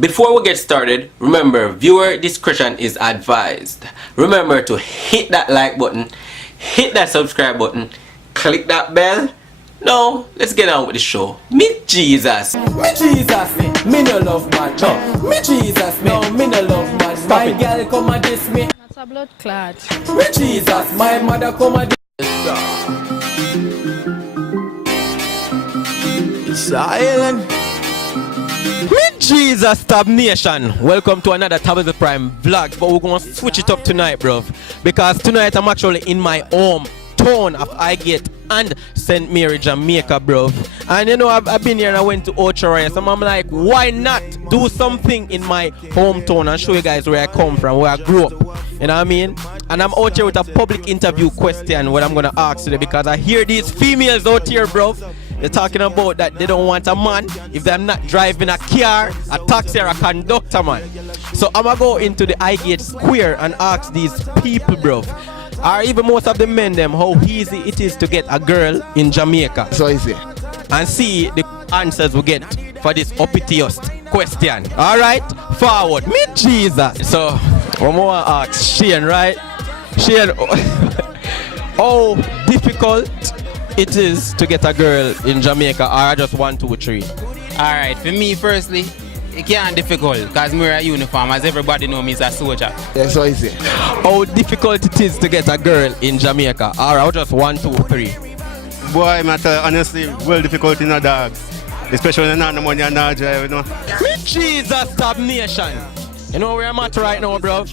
Before we get started, remember viewer discretion is advised. Remember to hit that like button, hit that subscribe button, click that bell. Now, let's get on with the show. Mijeezas. Mijeezas, me no love man. Mijeezas, me no love man. My girl come and diss me. That's a blood clot. Mijeezas, my mother come and diss Silent. Mijeezas Tab Nation. Welcome to another Tabizzle Prime vlog. But we're gonna switch it up tonight, bro. Because tonight I'm actually in my hometown of Highgate and St. Mary, Jamaica, bro. And you know, I've been here and I went to Ocho, so I'm like, why not do something in my hometown and show you guys where I come from, where I grew up. You know what I mean? And I'm out here with a public interview question, what I'm gonna ask today, because I hear these females out here, bro. They're talking about that they don't want a man if they're not driving a car, a taxi, or a conductor, man. So I'm gonna go into the Highgate Square and ask these people, bro, or even most of the men, them, how easy it is to get a girl in Jamaica. So easy. And see the answers we get for this uppitious question. Alright, forward. Mijeezas. So, one more ask Shane, right? Shane, how difficult it is to get a girl in Jamaica, or just 1, 2, 3? Alright, for me firstly, it can't difficult because I'm wearing a uniform, as everybody know me as a soldier. Yeah, so easy. How difficult it is to get a girl in Jamaica, or just 1, 2, 3? Boy, matter honestly, well difficult in a dog. Especially when the money and not drive, you know. Mijeezas Tab Nation. You know where I'm at right now, bro?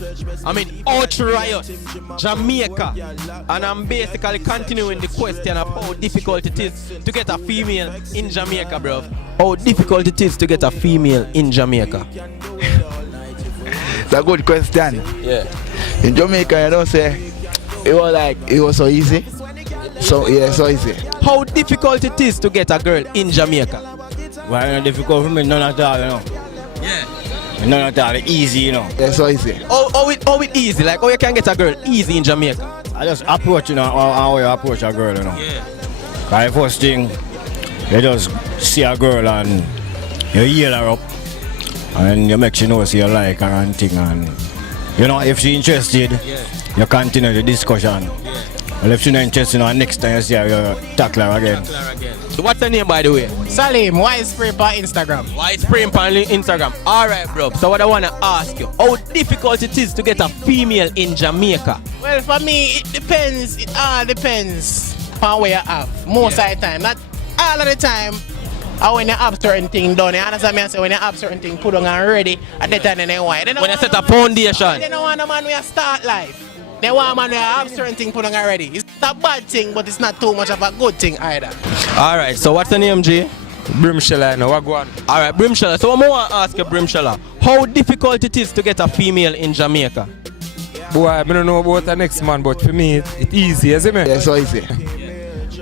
I'm in Outright, Jamaica. And I'm basically continuing the question of how difficult it is to get a female in Jamaica, bro. How difficult it is to get a female in Jamaica. That's a good question. Yeah. In Jamaica, you don't say it was so easy. So yeah, so easy. How difficult it is to get a girl in Jamaica. Well, it's difficult for me, none at all, you know. Yeah. None at all, easy, you know. Yeah, so easy. How it easy? Like how you can get a girl easy in Jamaica? I just approach, you know, how you approach a girl, you know. Yeah. Because the first thing, you just see a girl and you yell her up. And you make she know she like her and thing. And, you know, if she's interested, you continue the discussion. Well, if she's not interested, you know, next time you see her, you tackle her again. What's her name, by the way? Salim, why spray on Instagram? Why spray on Instagram? Alright, bro. So what I want to ask you, how difficult it is to get a female in Jamaica? Well, for me, it depends. It all depends on where you have. Most of the time, not all of the time. Or when you have certain thing done, you understand me? I say when you have certain thing put on and ready, at that time they want. When you set a foundation. They don't want a man where you start life. They want a man where you have certain thing put on already. It's not a bad thing, but it's not too much of a good thing either. Alright, so what's the name, G? Brimshella, no, what go on? Alright, Brimshella. So I want to ask you, Brimshella, how difficult it is to get a female in Jamaica? Boy, I don't know about the next man, but for me, it's easy, isn't it? Yeah, so easy.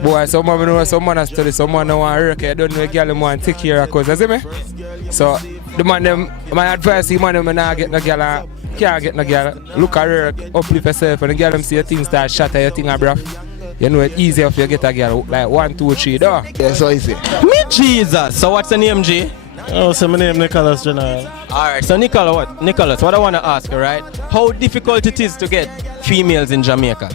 Boy, someone know someone has study, someone know want to work, I don't know a girl want to take care of cause, isn't it? So, the man them, my advice, the man them not get no girl, can't get no girl, look at her, uplift yourself, and the girl them see your thing start shatter, your thing are bruh. You know it's easier if you get a girl like 1, 2, 3, though. Yeah, so easy. Mijeezas. So what's the name, G? Oh, so my name Nicholas General. Alright, so Nicholas, what I want to ask you, right? How difficult it is to get females in Jamaica?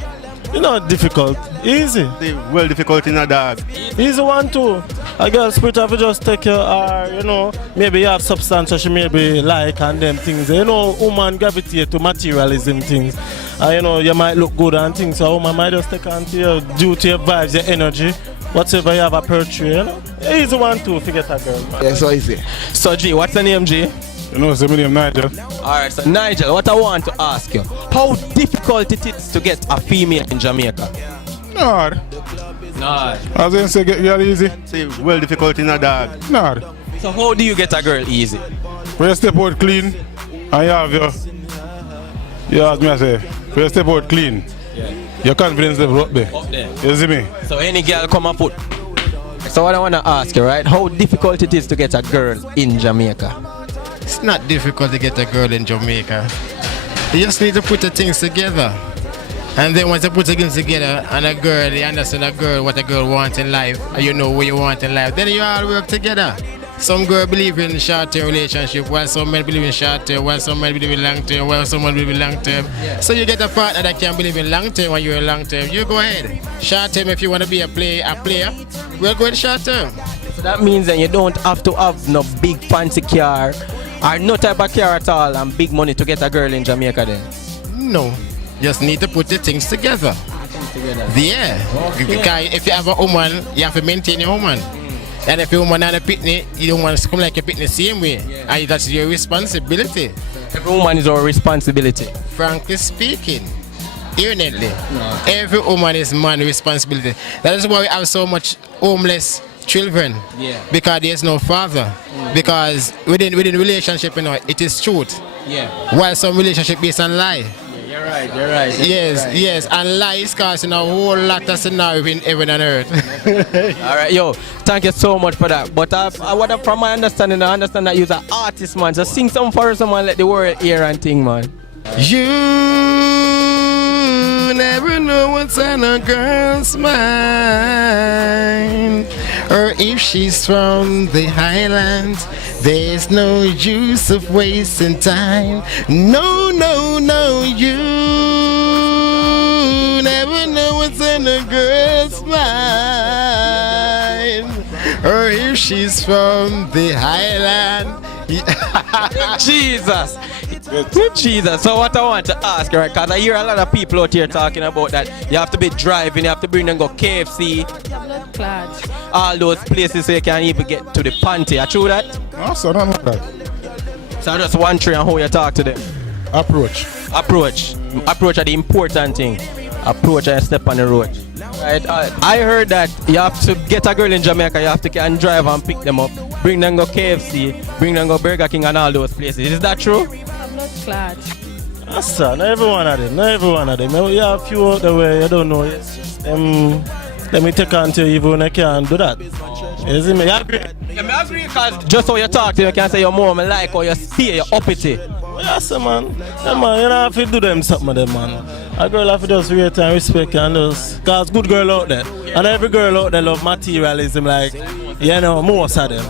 You know, difficult. Easy. Well difficult in a dog. Easy one too. A girl spirit have to just take you, or you know, maybe you have substance that she maybe like and them things. You know, woman gravitate to materialism things. And you know, you might look good and things, so woman might just take on to you due to your vibes, your energy, whatever you have a portrait, you know. Easy one too if you get a girl. Yeah, so easy. So G, what's the name, G? You know, so my name Nigel. Alright, so Nigel, what I want to ask you, how difficult it is to get a female in Jamaica? Nard. Nard. As I say, get girl easy. See, well difficult in a dog. Nard. So how do you get a girl easy? When you step out clean, and you have your, you ask me I say, when you step out clean, your confidence level up there. Up there. You see me? So any girl come and put. So what I want to ask you, right, how difficult it is to get a girl in Jamaica? It's not difficult to get a girl in Jamaica. You just need to put the things together. And then once you put the things together and a girl, you understand a girl, what a girl wants in life, and you know what you want in life, then you all work together. Some girl believe in short-term relationship, while some men believe in short-term, while some men believe in long-term, while someone believe in long-term. So you get a partner that can believe in long-term when you're long-term. You go ahead. Short-term, if you want to be a player, we'll go with short-term. So that means that you don't have to have no big fancy car or no type of car at all and big money to get a girl in Jamaica then? No. Just need to put the things together. Yeah. Because if you have a woman, you have to maintain your woman. And if your woman has a pitney, you don't want to come like a pitney the same way. And that's your responsibility. Every woman is our responsibility. Frankly speaking, evidently, every woman is man's responsibility. That is why we have so much homeless children. Yeah. Because there's no father. Because within relationship, you know, it is truth. Yeah. While some relationship based on lie. You're right. Yes, and lies causing a whole lot of scenario in heaven and earth. All right, yo, thank you so much for that. But from my understanding, I understand that you're an artist, man. Just sing some for us, man, let the world hear and thing, man. You never know what's on a girl's mind, or if she's from the highlands. There's no use of wasting time. No, you never know what's in a girl's mind, or if she's from the highland. Jesus. So what I want to ask, right, because I hear a lot of people out here talking about that you have to be driving, you have to bring them go KFC, all those places so you can even get to the panty. Are true that? No, so don't know that. So just one tree and how you talk to them. Approach are the important thing. Approach and step on the road. Right. I heard that you have to get a girl in Jamaica, you have to can drive and pick them up, bring them go KFC, bring them go Burger King and all those places. Is that true? I'm not glad. Yes, sir. Not every one of them. You have a few out the way you don't know. Let me take on to you even when I can't do that. You see me? You agree? Yeah, I agree because just how you talk to you can say your mom like or you see you uppity. Yes, man. Yeah, man, you don't have to do them something, them, man. A girl have to just rate and respect and just, cause good girl out there. And every girl out there love materialism, like, you know, most of them.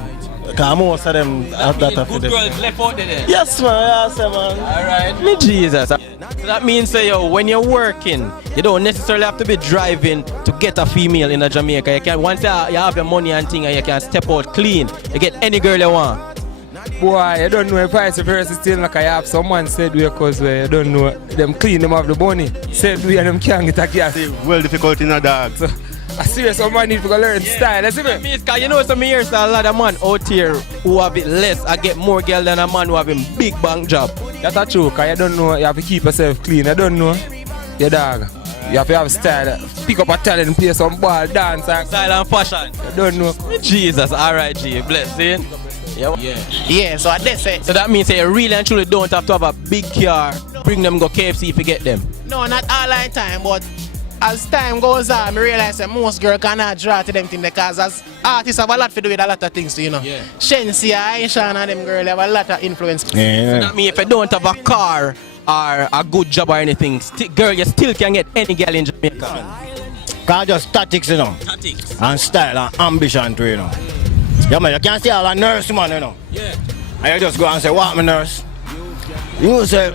Cause most of them have that after them. Good girls left out there. Yes, man. Yes, man. Alright, Mijeezas. So that means yo, when you're working, you don't necessarily have to be driving to get a female in Jamaica. You can once you have your money and thing, and you can step out clean. You get any girl you want. Boy, I don't know if vice versa still like I have someone said we because you don't know them clean them of the money. Said we and them can't get a gas. well difficult in a dog. So I serious someone need to go learn style. That's it. Because you know some years a lot of man out here who have it less I get more girl than a man who have a big bank job. That's a true, because you don't know, you have to keep yourself clean. I don't know. Your dog. You have to have style. Pick up a talent, play some ball, dance. Style and fashion. I don't know. Jesus, alright G, blessing. Yeah, so that's it. So that means you really and truly don't have to have a big car, bring them go KFC if you get them. No, not all the time, but as time goes on, I realize that most girls cannot draw to them things because as artists have a lot to do with a lot of things, you know. Yeah. Shensi, Aisha and them girls have a lot of influence. Yeah. So that means if you don't have a car or a good job or anything, girl, you still can get any girl in Jamaica. Cause just tactics, you know. Tactics. And style and ambition too, you know. Yeah, man, you can't see all a nurse, man, you know. Yeah. And you just go and say, what, my nurse? You know, say,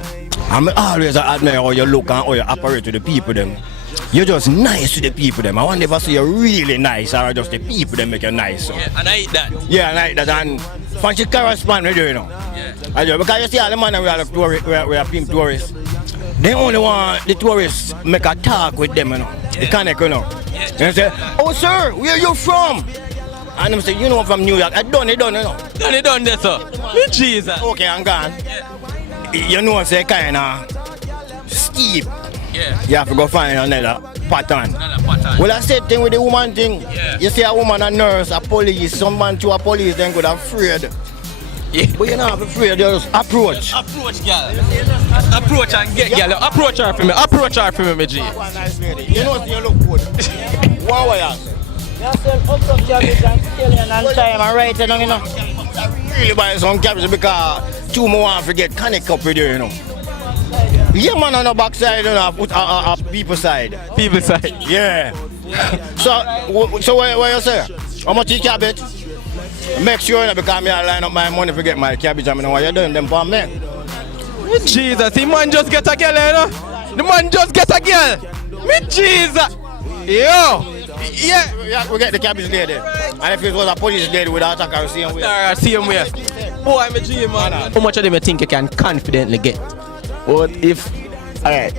I'm always admire how you look and how you operate to the people, them. You're just nice to the people, them. I want never see you really nice, or just the people, them make you nice. So. Yeah, and I eat that. Yeah, I like that. And fancy correspond with you, you know. Yeah. I do, because you see all the man we are pimp tourists. They only want the tourists make a talk with them, you know. Yeah. They connect, you know. Yeah. And they say, oh, sir, where you from? And them say, you know, I'm from New York. I done, you know. Done this, sir. Jesus. Okay, I'm gone. Yeah. You know, say kind of steep. Yeah. You have to go find another pattern. Well, I said thing with the woman thing. Yeah. You see a woman, a nurse, a police, some man to a police, then go afraid. Yeah. But you're not afraid, you just approach. Approach, girl. Approach and get, girl. Approach her for me. Approach her for me, G. You know, you look good. What were you? You know. Really buy some cabbage because two more want to get connect up with you, you know. Yeah, man, on the backside, you know, put a people side. People side. Yeah. So what you say? How much you cabbage? Make sure because I line up my money to get my cabbage. I mean, what you doing them for me? Jesus, the man just get a girl, you know? The man just get a girl. Mijeezas. Yo. Yeah, we get the cabbage lady. And if it was a police lady, we'd attack her the same way. Alright, same way. Boy, I'm a G, man. How much of them you think you can confidently get? But if I'm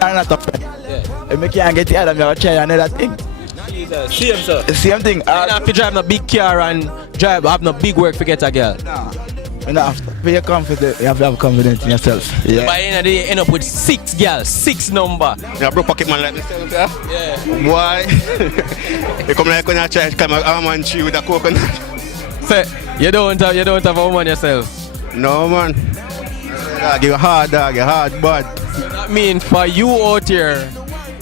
not up, if I can't get the other, I'll try another thing. Same, sir. The same thing. You don't have to drive no big car and have no big work to get a girl. Nah. You don't have to be confident. You have to have confidence in yourself. Yeah. By the end of the day, you end up with 6 girls, 6 number. Yeah, bro, pocket man like myself, yeah? Yeah. Why? You come like when I try to come a almond tree with a coconut. So, you don't have a woman yourself? No, man. Dog, you're hard, bad. That means for you out here,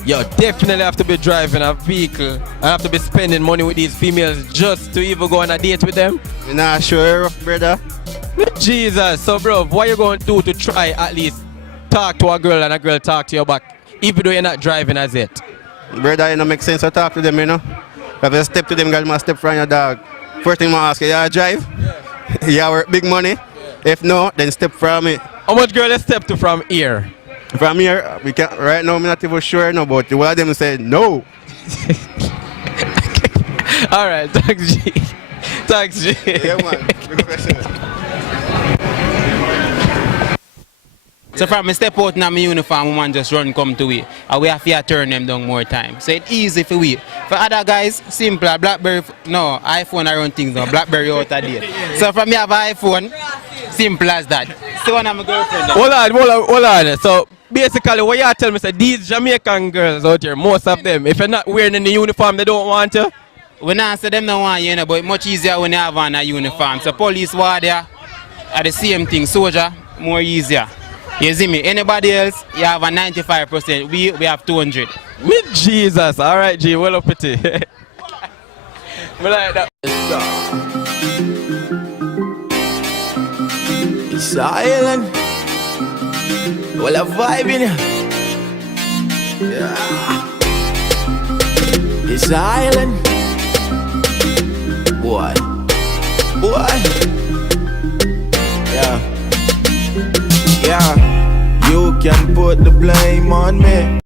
you definitely have to be driving a vehicle and have to be spending money with these females just to even go on a date with them? You're not sure, brother? Jesus, so bro, what you going to do to try at least talk to a girl and a girl talk to you back, even though you're not driving as yet? Brother, it don't make sense to talk to them, you know? If you step to them, girl must step from your dog. First thing I ask you, you drive? Yeah. You work big money? Yeah. If no, then step from it. How much girl you step to from here? From here, we can't, right now I'm not even sure no, but one of them said no. Alright, thanks G. Thanks G. Yeah man, good question. So from me step out in my uniform, woman just run come to we. And we have to turn them down more time. So it's easy for we. For other guys, simple. BlackBerry, no, iPhone I run things now. BlackBerry out of date. So from me have an iPhone, simple as that. So one of my girlfriend. Hold on. So basically what you tell me is these Jamaican girls out here, most of them, if you're not wearing any uniform, they don't want you? We not say them don't want you, but it's much easier when you have on a uniform. So police warrior are the same thing. Soldier, more easier. You see me? Anybody else, you have a 95%. We have 200. Mijeezas. Alright, G, well up it. I like that. It's island. Well, a vibe in here. Yeah. It's island. Boy. Yeah. Yeah. You can put the blame on me.